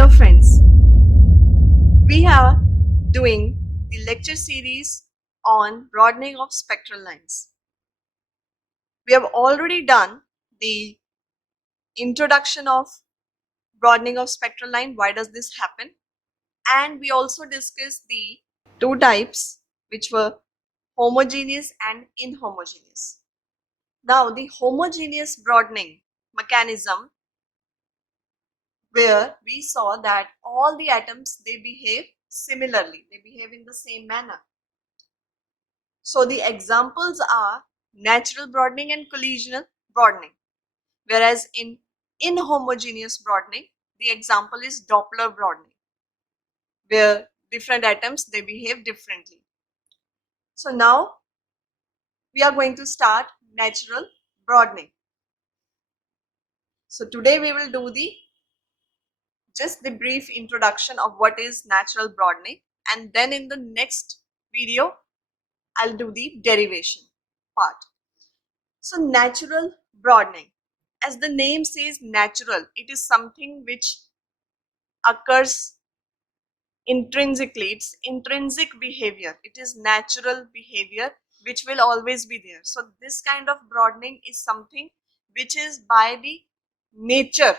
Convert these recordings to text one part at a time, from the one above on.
Hello friends, we are doing the lecture series on broadening of spectral lines. We have already done the introduction of broadening of spectral line, why does this happen? And we also discussed the two types which were homogeneous and inhomogeneous. Now the homogeneous broadening mechanism, where we saw that all the atoms, they behave similarly, they behave in the same manner. So the examples are natural broadening and collisional broadening. Whereas in inhomogeneous broadening, the example is Doppler broadening, where different atoms, they behave differently. So now we are going to start natural broadening. So today we will do just the brief introduction of what is natural broadening, and then in the next video I'll do the derivation part. So natural broadening, as the name says, natural, it is something which occurs intrinsically. It's intrinsic behavior, it is natural behavior which will always be there. So this kind of broadening is something which is by the nature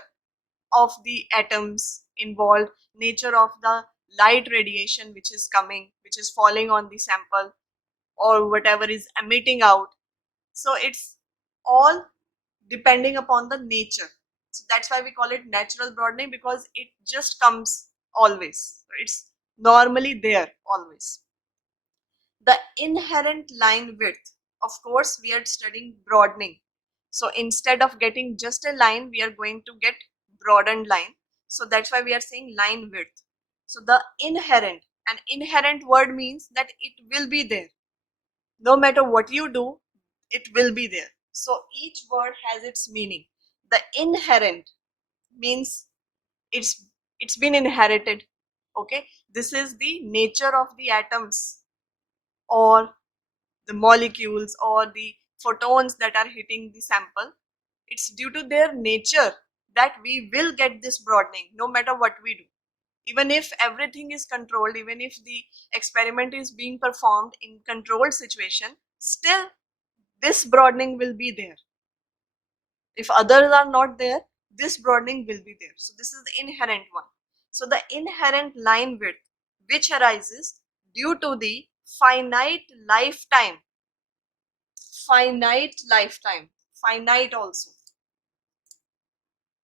of the atoms involved, nature of the light radiation which is coming, which is falling on the sample, or whatever is emitting out. So it's all depending upon the nature. So that's why we call it natural broadening, because it just comes always. It's normally there always. The inherent line width, of course we are studying broadening. So instead of getting just a line, we are going to get broadened line. So that's why we are saying line width. So the inherent, an inherent word means that it will be there. No matter what you do, it will be there. So each word has its meaning. The inherent means it's been inherited. Okay, this is the nature of the atoms or the molecules or the photons that are hitting the sample. It's due to their nature that we will get this broadening no matter what we do. Even if everything is controlled, even if the experiment is being performed in controlled situation, still this broadening will be there. If others are not there, this broadening will be there. So this is the inherent one. So the inherent line width, which arises due to the finite lifetime, finite also,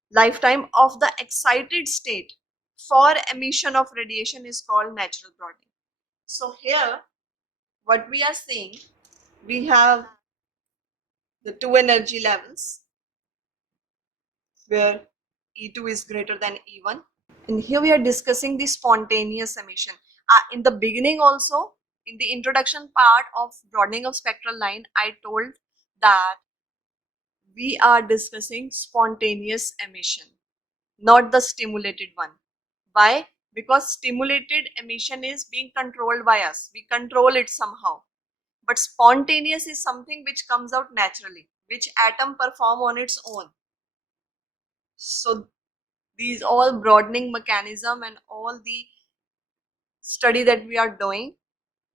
lifetime of the excited state for emission of radiation is called natural broadening. So here what we are seeing, we have the two energy levels where E2 is greater than E1, and here we are discussing the spontaneous emission. In the beginning also, in the introduction part of broadening of spectral line, I told that we are discussing spontaneous emission, not the stimulated one. Why? Because stimulated emission is being controlled by us, we control it somehow. But spontaneous is something which comes out naturally, which atom perform on its own. So these all broadening mechanism and all the study that we are doing,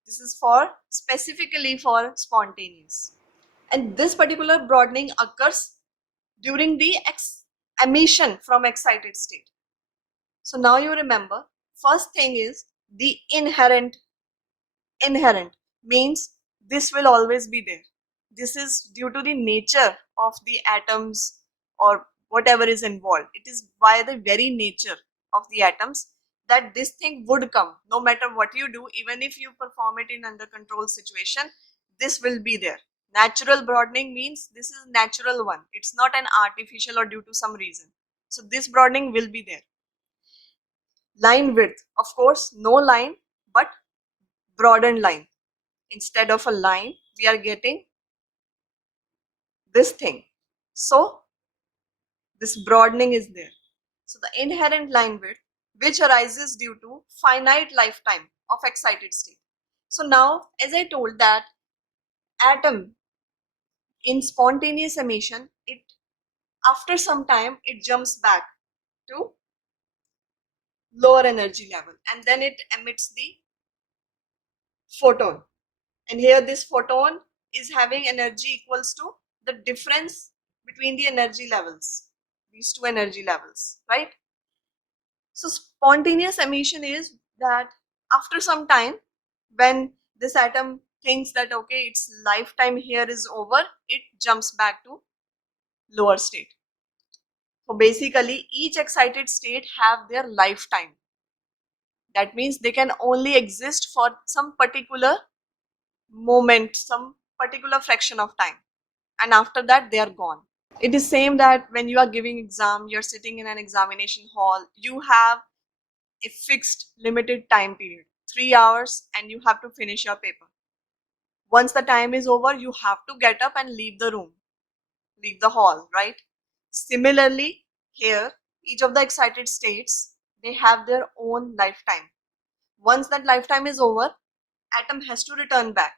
this is for specifically for spontaneous. And this particular broadening occurs during the emission from excited state. So now you remember, first thing is the inherent. Inherent means this will always be there. This is due to the nature of the atoms or whatever is involved. It is by the very nature of the atoms that this thing would come. No matter what you do, even if you perform it in under control situation, this will be there. Natural broadening means this is natural one. It's not an artificial or due to some reason. So this broadening will be there. Line width, of course, no line but broadened line. Instead of a line, we are getting this thing. So this broadening is there. So the inherent line width, which arises due to finite lifetime of excited state. So now, as I told that atom in spontaneous emission, it after some time it jumps back to lower energy level, and then it emits the photon. And here this photon is having energy equals to the difference between the energy levels, these two energy levels, right? So spontaneous emission is that after some time, when this atom thinks that okay, its lifetime here is over, it jumps back to lower state. So basically each excited state have their lifetime. That means they can only exist for some particular moment, some particular fraction of time, and after that they are gone. It is same that when you are giving exam, you're sitting in an examination hall, you have a fixed limited time period, 3 hours, and you have to finish your paper. Once the time is over, you have to get up and leave the room, leave the hall, right? Similarly, here, each of the excited states, they have their own lifetime. Once that lifetime is over, atom has to return back.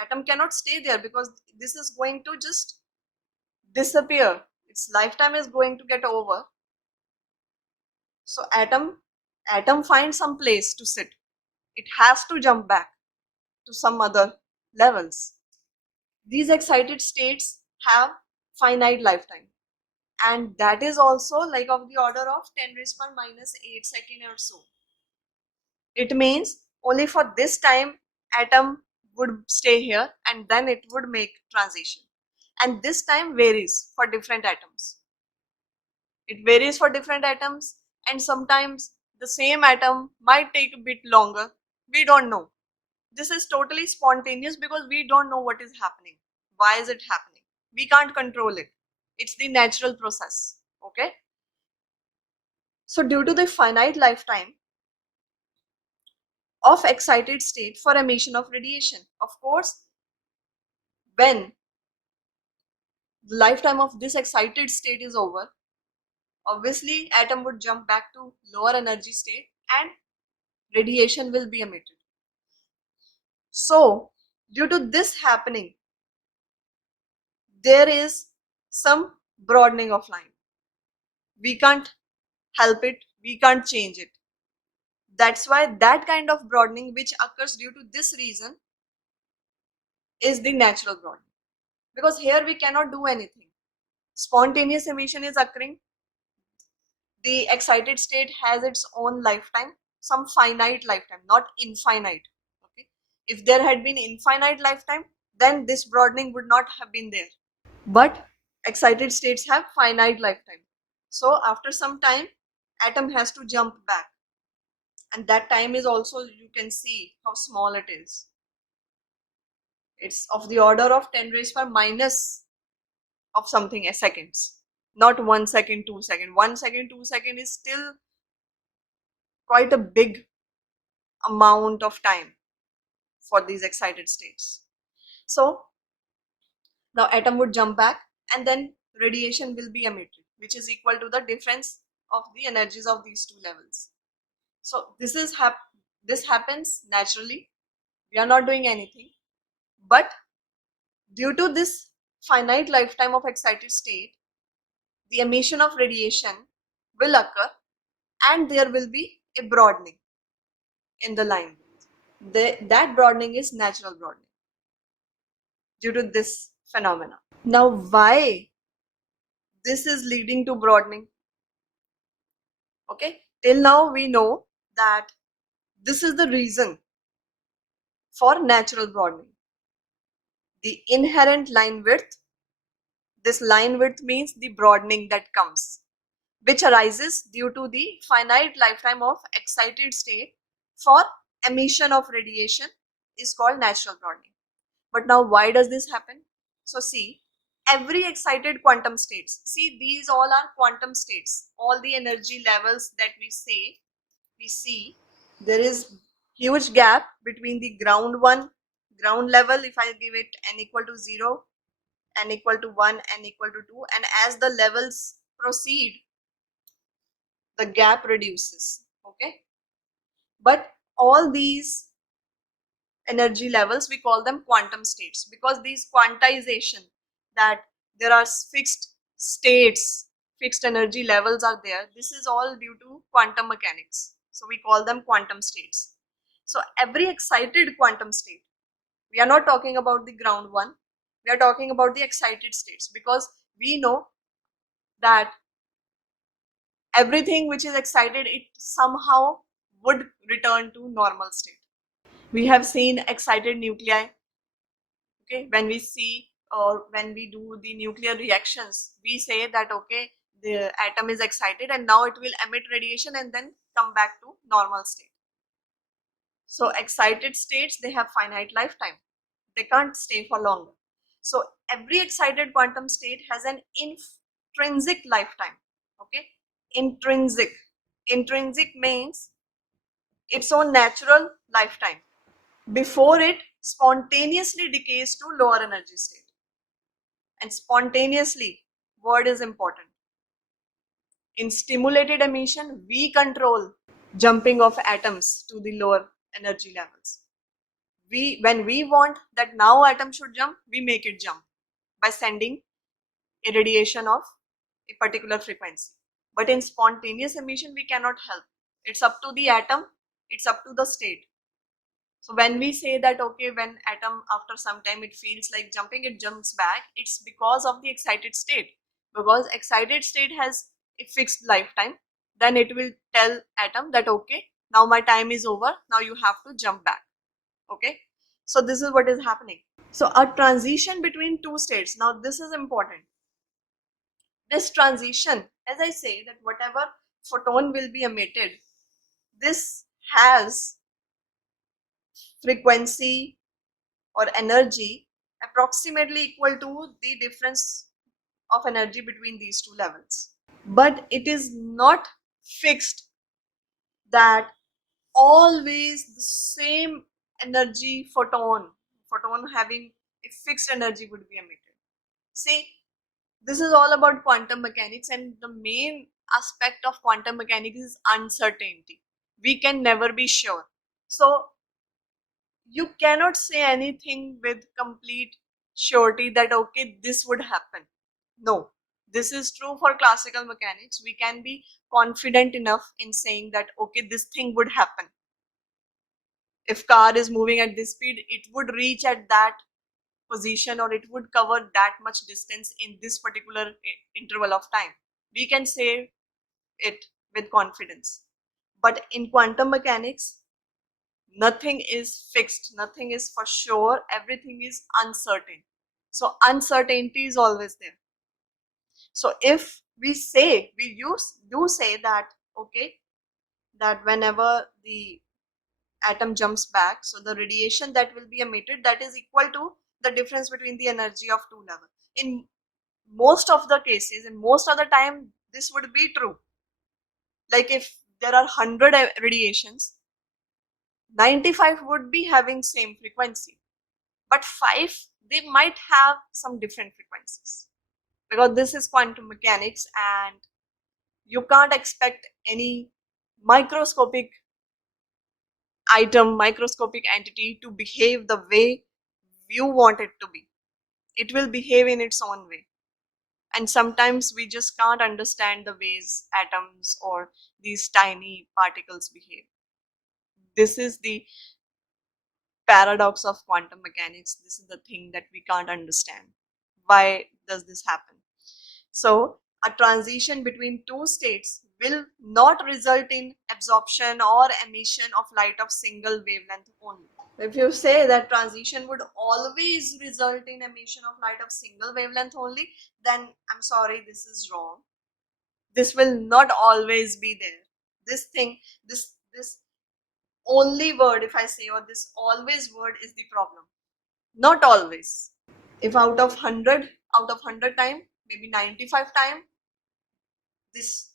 Atom cannot stay there because this is going to just disappear. Its lifetime is going to get over. So atom finds some place to sit. It has to jump back to some other levels. These excited states have finite lifetime, and that is also like of the order of 10 raised per minus 8 second or so. It means only for this time atom would stay here and then it would make transition, and this time varies for different atoms. It varies for different atoms, and sometimes the same atom might take a bit longer. We don't know. This is totally spontaneous because we don't know what is happening. Why is it happening? We can't control it. It's the natural process. Okay. So due to the finite lifetime of excited state for emission of radiation, of course, when the lifetime of this excited state is over, obviously atom would jump back to lower energy state and radiation will be emitted. So due to this happening, there is some broadening of line. We can't help it, we can't change it. That's why that kind of broadening which occurs due to this reason is the natural broadening, because here we cannot do anything. Spontaneous emission is occurring, the excited state has its own lifetime, some finite lifetime, not infinite. Okay, if there had been infinite lifetime, then this broadening would not have been there, but excited states have finite lifetime. So after some time atom has to jump back, and that time is also, you can see how small it is. It's of the order of 10 raised per minus of something a seconds, not 1 second, 2 second. 1 second, 2 second is still quite a big amount of time for these excited states. So now atom would jump back and then radiation will be emitted, which is equal to the difference of the energies of these two levels. So this happens naturally. We are not doing anything, but due to this finite lifetime of excited state, the emission of radiation will occur and there will be a broadening in the line. That broadening is natural broadening due to this phenomena. Now, why this is leading to broadening? Okay, till now we know that this is the reason for natural broadening. The inherent line width, this line width means the broadening that comes, which arises due to the finite lifetime of excited state for emission of radiation, is called natural broadening. But now why does this happen? So see, every excited quantum states, see these all are quantum states, all the energy levels that we see, there is huge gap between the ground level, if I give it n equal to 0, n equal to 1, n equal to 2, and as the levels proceed, the gap reduces. Okay, but all these energy levels, we call them quantum states, because these quantization, that there are fixed states, fixed energy levels are there, this is all due to quantum mechanics. So we call them quantum states. So every excited quantum state, we are not talking about the ground one, we are talking about the excited states, because we know that everything which is excited, it somehow would return to normal state. We have seen excited nuclei. Okay, when we see or when we do the nuclear reactions, we say that okay, the atom is excited and now it will emit radiation and then come back to normal state. So excited states, they have finite lifetime, they can't stay for longer. So every excited quantum state has an intrinsic lifetime. Okay, intrinsic means its own natural lifetime before it spontaneously decays to lower energy state. And spontaneously word is important. In stimulated emission, we control jumping of atoms to the lower energy levels. When we want that now atom should jump, we make it jump by sending a radiation of a particular frequency. But in spontaneous emission, we cannot help. It's up to the atom, it's up to the state. So when we say that okay, when atom after some time it feels like jumping, it jumps back, it's because of the excited state. Because excited state has a fixed lifetime, then it will tell atom that okay, now my time is over, now you have to jump back. Okay, so this is what is happening. So a transition between two states, now this is important. This transition, as I say, that whatever photon will be emitted, this has frequency or energy approximately equal to the difference of energy between these two levels. But it is not fixed that always the same energy photon having a fixed energy would be emitted. See, this is all about quantum mechanics, and the main aspect of quantum mechanics is uncertainty. We can never be sure. So you cannot say anything with complete surety that okay, this would happen. No, this is true for classical mechanics. We can be confident enough in saying that okay, this thing would happen. If car is moving at this speed, it would reach at that position or it would cover that much distance in this particular interval of time. We can say it with confidence. But in quantum mechanics, nothing is fixed, nothing is for sure, everything is uncertain. So uncertainty is always there. So if we say, do say that okay, that whenever the atom jumps back, so the radiation that will be emitted, that is equal to the difference between the energy of two levels. In most of the cases, in most of the time, this would be true. Like if there are 100 radiations, 95 would be having same frequency, but 5, they might have some different frequencies, because this is quantum mechanics and you can't expect any microscopic item, microscopic entity to behave the way you want it to be. It will behave in its own way. And sometimes we just can't understand the ways atoms or these tiny particles behave. This is the paradox of quantum mechanics. This is the thing that we can't understand. Why does this happen? So a transition between two states will not result in absorption or emission of light of single wavelength only. If you say that transition would always result in emission of light of single wavelength only, then I'm sorry, this is wrong. This will not always be there. This thing, this only word, if I say, or this always word is the problem. Not always. If out of 100 time, maybe 95 time, this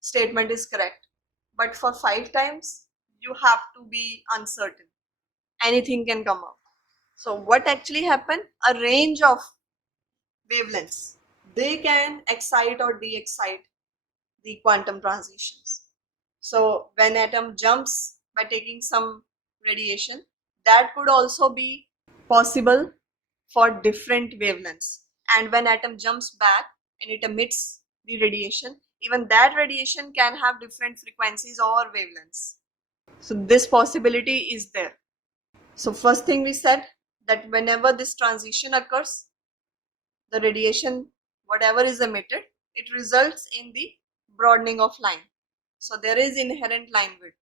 statement is correct. But for 5 times, you have to be uncertain. Anything can come up. So what actually happened? A range of wavelengths, they can excite or de-excite the quantum transitions. So when atom jumps by taking some radiation, that could also be possible for different wavelengths. And when atom jumps back and it emits the radiation, even that radiation can have different frequencies or wavelengths. So this possibility is there. So first thing we said that whenever this transition occurs, the radiation, whatever is emitted, it results in the broadening of line. So there is inherent line width.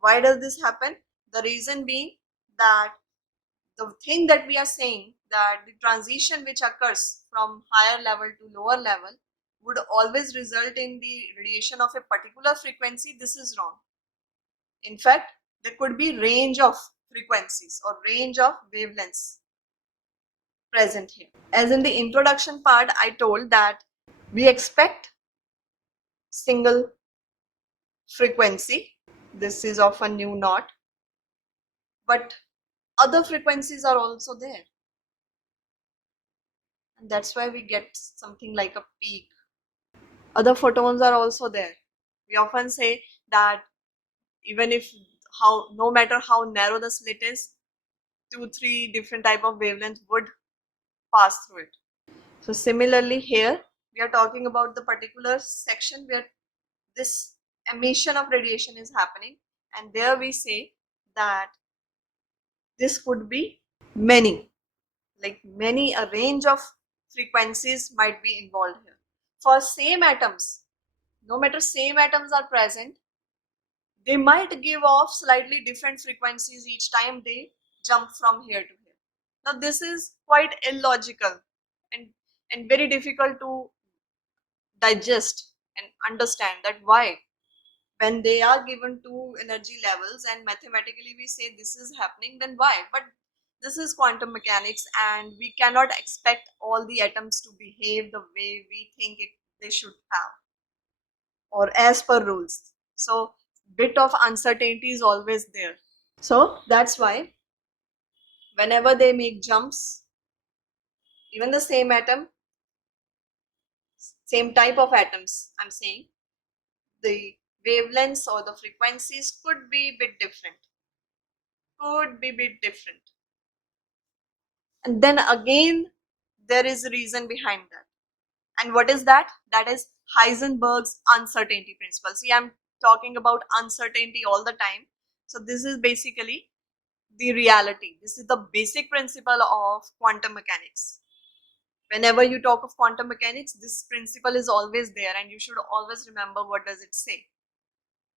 Why does this happen? The reason being that the thing that we are saying, that the transition which occurs from higher level to lower level would always result in the radiation of a particular frequency, this is wrong. In fact, there could be range of frequencies or range of wavelengths present here. As in the introduction part, I told that we expect single frequency. This is of a nu naught, but other frequencies are also there. And that's why we get something like a peak. Other photons are also there. We often say that even if no matter how narrow the slit is, 2-3 different type of wavelengths would pass through it. So similarly here we are talking about the particular section where this emission of radiation is happening, and there we say that this could be many, like many, a range of frequencies might be involved here. For same atoms, no matter same atoms are present, they might give off slightly different frequencies each time they jump from here to here. Now this is quite illogical and very difficult to digest and understand that why, when they are given two energy levels and mathematically we say this is happening, then why? But this is quantum mechanics and we cannot expect all the atoms to behave the way we think they should have or as per rules. So bit of uncertainty is always there. So that's why whenever they make jumps, even the same atom, same type of atoms, I'm saying, the wavelengths or the frequencies could be bit different. And then again, there is a reason behind that. And what is that? That is Heisenberg's uncertainty principle. See, I'm talking about uncertainty all the time. So this is basically the reality. This is the basic principle of quantum mechanics. Whenever you talk of quantum mechanics, this principle is always there and you should always remember what does it say.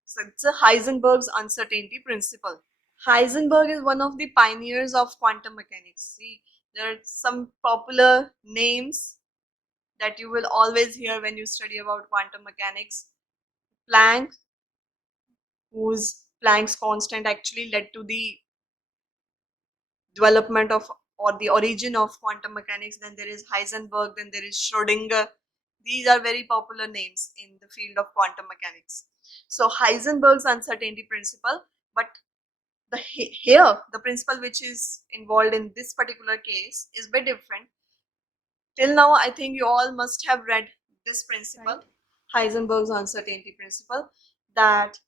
So it's a Heisenberg's uncertainty principle. Heisenberg is one of the pioneers of quantum mechanics. See, there are some popular names that you will always hear when you study about quantum mechanics. Planck, whose Planck's constant actually led to the development of or the origin of quantum mechanics. Then there is Heisenberg, then there is Schrodinger. These are very popular names in the field of quantum mechanics. So Heisenberg's uncertainty principle, but here the principle which is involved in this particular case is a bit different. Till now, I think you all must have read this principle, right? Heisenberg's uncertainty principle, that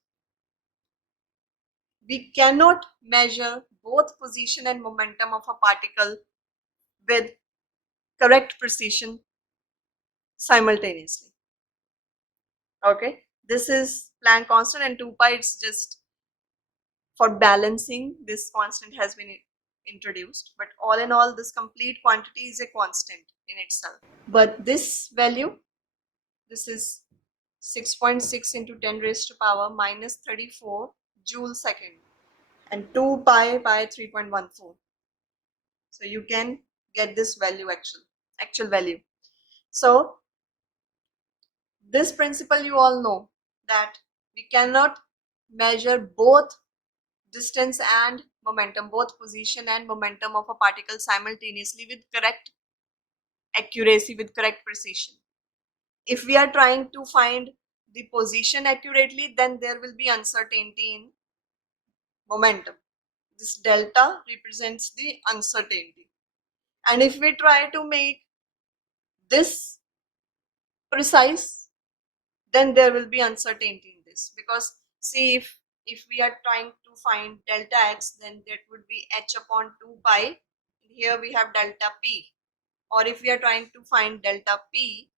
we cannot measure both position and momentum of a particle with correct precision simultaneously. Okay, this is Planck constant, and 2 pi, it's just for balancing. This constant has been introduced, but all in all, this complete quantity is a constant in itself. But this value, this is 6.6 into 10 raised to power minus 34 joule second, and 2 pi 3.14. So you can get this value, actual value. So this principle you all know, that we cannot measure both distance and momentum, both position and momentum of a particle simultaneously with correct accuracy, with correct precision. If we are trying to find the position accurately, then there will be uncertainty in momentum. This delta represents the uncertainty. And if we try to make this precise, then there will be uncertainty in this, because see, if we are trying to find delta x, then that would be h upon 2 pi. Here we have delta p. Or if we are trying to find delta p,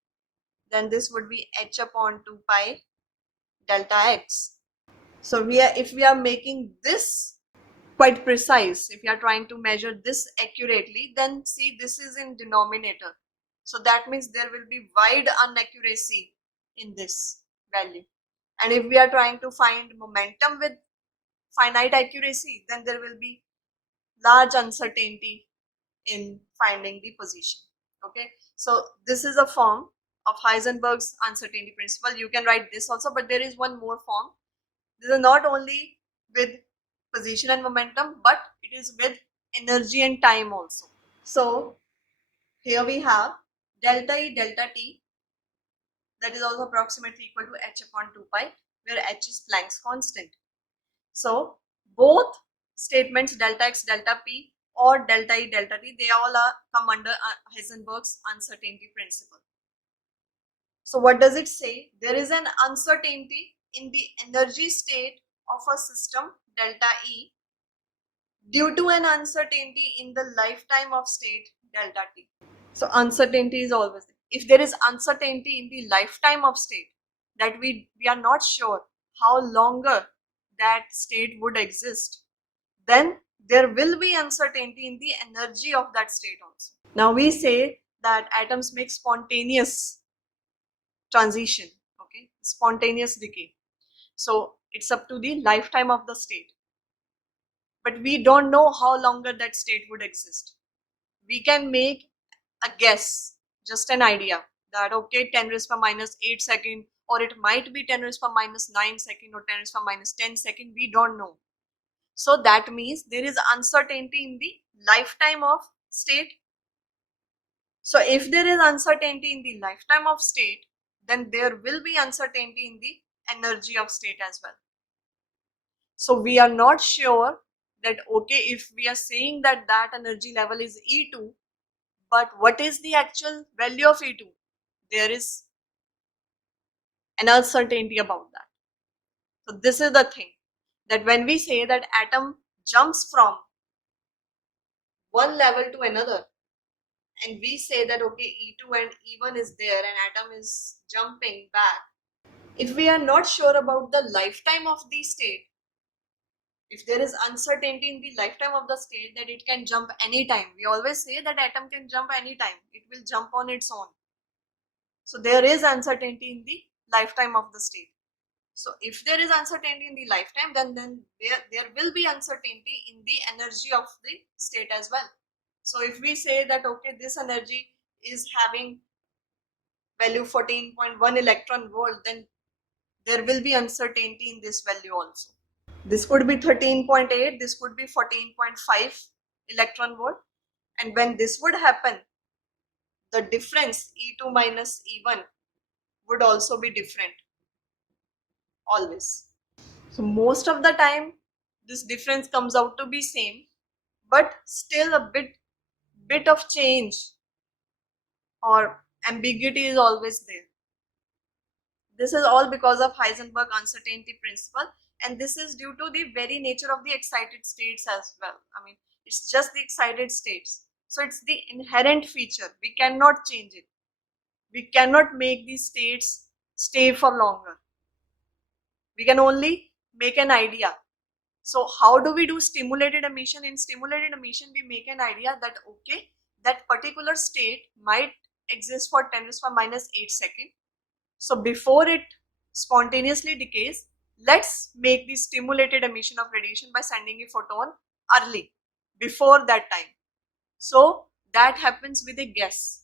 then this would be h upon 2 pi delta x. So if we are making this quite precise, if you are trying to measure this accurately, then see, this is in denominator. So that means there will be wide inaccuracy in this value. And if we are trying to find momentum with finite accuracy, then there will be large uncertainty in finding the position. Okay, so this is a form of Heisenberg's uncertainty principle. You can write this also, but there is one more form. This is not only with position and momentum, but it is with energy and time also. So here we have delta E delta T, that is also approximately equal to h upon 2 pi, where h is Planck's constant. So both statements, delta x delta p or delta E delta T, they all come under Heisenberg's uncertainty principle. So what does it say? There is an uncertainty in the energy state of a system delta E due to an uncertainty in the lifetime of state delta T. So uncertainty is always there. If there is uncertainty in the lifetime of state, that we are not sure how longer that state would exist, then there will be uncertainty in the energy of that state also. Now we say that atoms make spontaneous transition, okay, spontaneous decay. So it's up to the lifetime of the state. But we don't know how longer that state would exist. We can make a guess, just an idea, that okay, 10 raised power minus 8 second, or it might be 10 raised power minus 9 second, or 10 raised power minus 10 second, we don't know. So that means there is uncertainty in the lifetime of state. So if there is uncertainty in the lifetime of state, then there will be uncertainty in the energy of state as well. So we are not sure that okay, if we are saying that that energy level is E2, but what is the actual value of E2? There is an uncertainty about that. So this is the thing, that when we say that atom jumps from one level to another, and we say that okay, E2 and E1 is there and atom is jumping back, if we are not sure about the lifetime of the state, if there is uncertainty in the lifetime of the state that it can jump anytime, we always say that atom can jump anytime, it will jump on its own. So there is uncertainty in the lifetime of the state. So if there is uncertainty in the lifetime, then there will be uncertainty in the energy of the state as well. So if we say that okay, this energy is having value 14.1 electron volt, then there will be uncertainty in this value also. This could be 13.8, this could be 14.5 electron volt. And when this would happen, the difference E2 minus E1 would also be different, always. So most of the time, this difference comes out to be same, but still a bit of change or ambiguity is always there. This is all because of Heisenberg uncertainty principle, and this is due to the very nature of the excited states as well. I mean, it's just the excited states. So it's the inherent feature. We cannot change it. We cannot make these states stay for longer. We can only make an idea. So how do we do stimulated emission? In stimulated emission, we make an idea that okay, that particular state might exist for 10 raised to minus 8 seconds. So before it spontaneously decays, let's make the stimulated emission of radiation by sending a photon early, before that time. So that happens with a guess.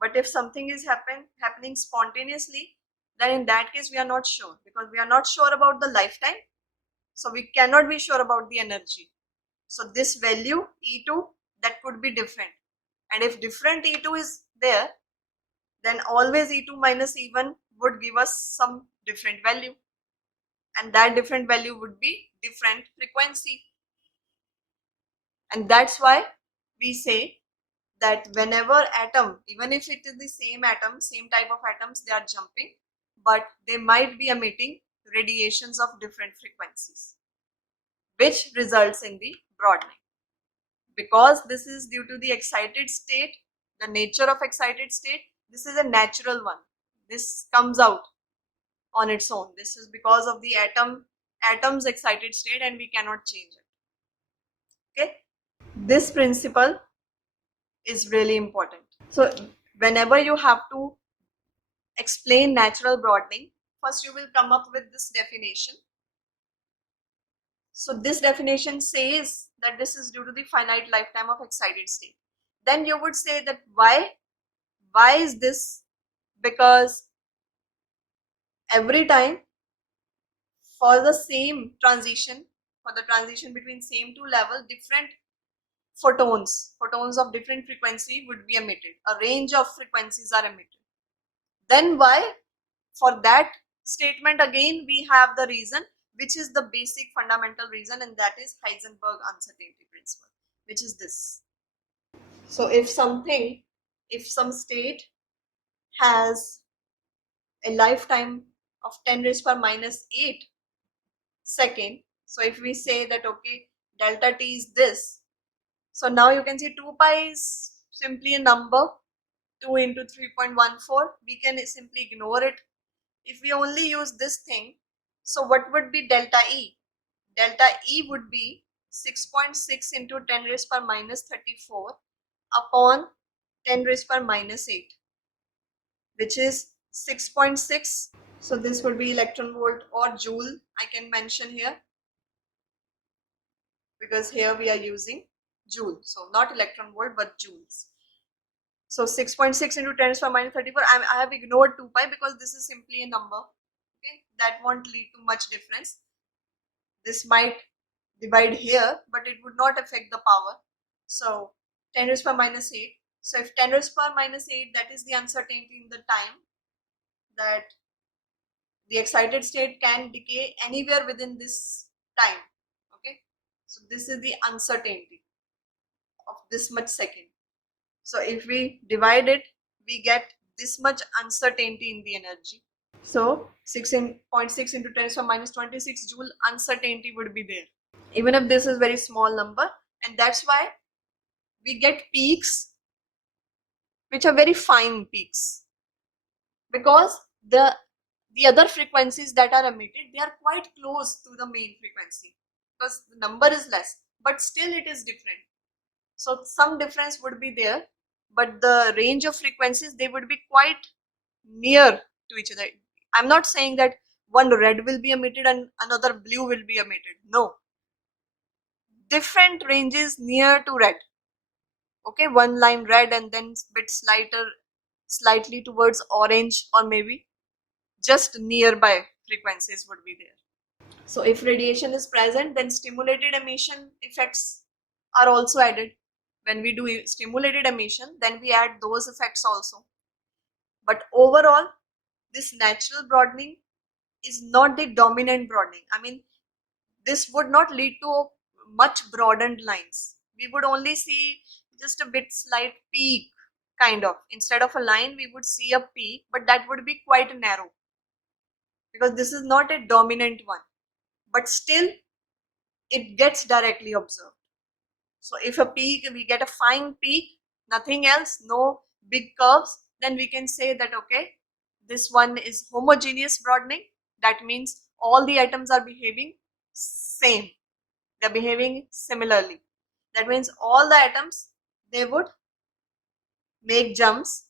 But if something is happening spontaneously, then in that case we are not sure, because we are not sure about the lifetime. So we cannot be sure about the energy. So this value E2, that could be different. And if different E2 is there, then always E2 minus E1 would give us some different value. And that different value would be different frequency. And that's why we say that whenever atom, even if it is the same atom, same type of atoms, they are jumping, but they might be emitting radiations of different frequencies, which results in the broadening. Because this is due to the excited state, the nature of excited state, this is a natural one. This comes out on its own. This is because of the atom's excited state, and we cannot change it. Okay, this principle is really important. So whenever you have to explain natural broadening, first you will come up with this definition. So this definition says that this is due to the finite lifetime of excited state. Then you would say that why is this? Because every time for the same transition, for the transition between same two levels, different photons of different frequency would be emitted. A range of frequencies are emitted. Then why? For that statement again we have the reason, which is the basic fundamental reason, and that is Heisenberg uncertainty principle, which is this. So if some state has a lifetime of 10 raised per minus 8 second, so if we say that okay, delta t is this, so now you can see 2 pi is simply a number, 2 into 3.14, we can simply ignore it. If we only use this thing, so what would be delta E? Delta E would be 6.6 into 10 raised per minus 34 upon 10 raised per minus 8, which is 6.6. So this would be electron volt or joule, I can mention here, because here we are using joule. So not electron volt but joules. So 6.6 into 10 raised per minus 34, I have ignored 2 pi because this is simply a number. Okay, that won't lead to much difference. This might divide here, but it would not affect the power. So 10 raised per minus 8. So if 10 raised per minus 8, that is the uncertainty in the time that the excited state can decay anywhere within this time. Okay, so this is the uncertainty of this much second. So if we divide it, we get this much uncertainty in the energy. So 6.6 into 10 raised to minus 26 joule uncertainty would be there, even if this is very small number, and that's why we get peaks which are very fine peaks, because the other frequencies that are emitted, they are quite close to the main frequency because the number is less, but still it is different. So some difference would be there, but the range of frequencies, they would be quite near to each other. I'm not saying that one red will be emitted and another blue will be emitted. No, different ranges near to red. Okay, one line red and then bit slightly towards orange, or maybe just nearby frequencies would be there. So if radiation is present, then stimulated emission effects are also added. When we do stimulated emission, then we add those effects also. But overall, this natural broadening is not the dominant broadening. I mean, this would not lead to much broadened lines. We would only see just a bit slight peak, kind of. Instead of a line, we would see a peak, but that would be quite narrow, because this is not a dominant one, but still it gets directly observed. So if a peak, we get a fine peak, nothing else, no big curves, then we can say that okay, this one is homogeneous broadening. That means all the atoms are behaving same, they're behaving similarly. That means all the atoms, they would make jumps,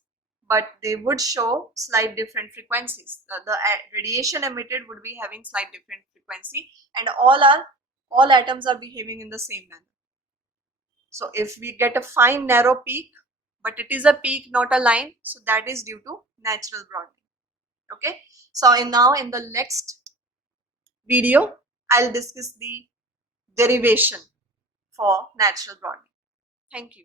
but they would show slight different frequencies. The radiation emitted would be having slight different frequency, and all atoms are behaving in the same manner. So if we get a fine narrow peak, but it is a peak, not a line, so that is due to natural broadening. Okay, so now in the next video, I'll discuss the derivation for natural broadening. Thank you.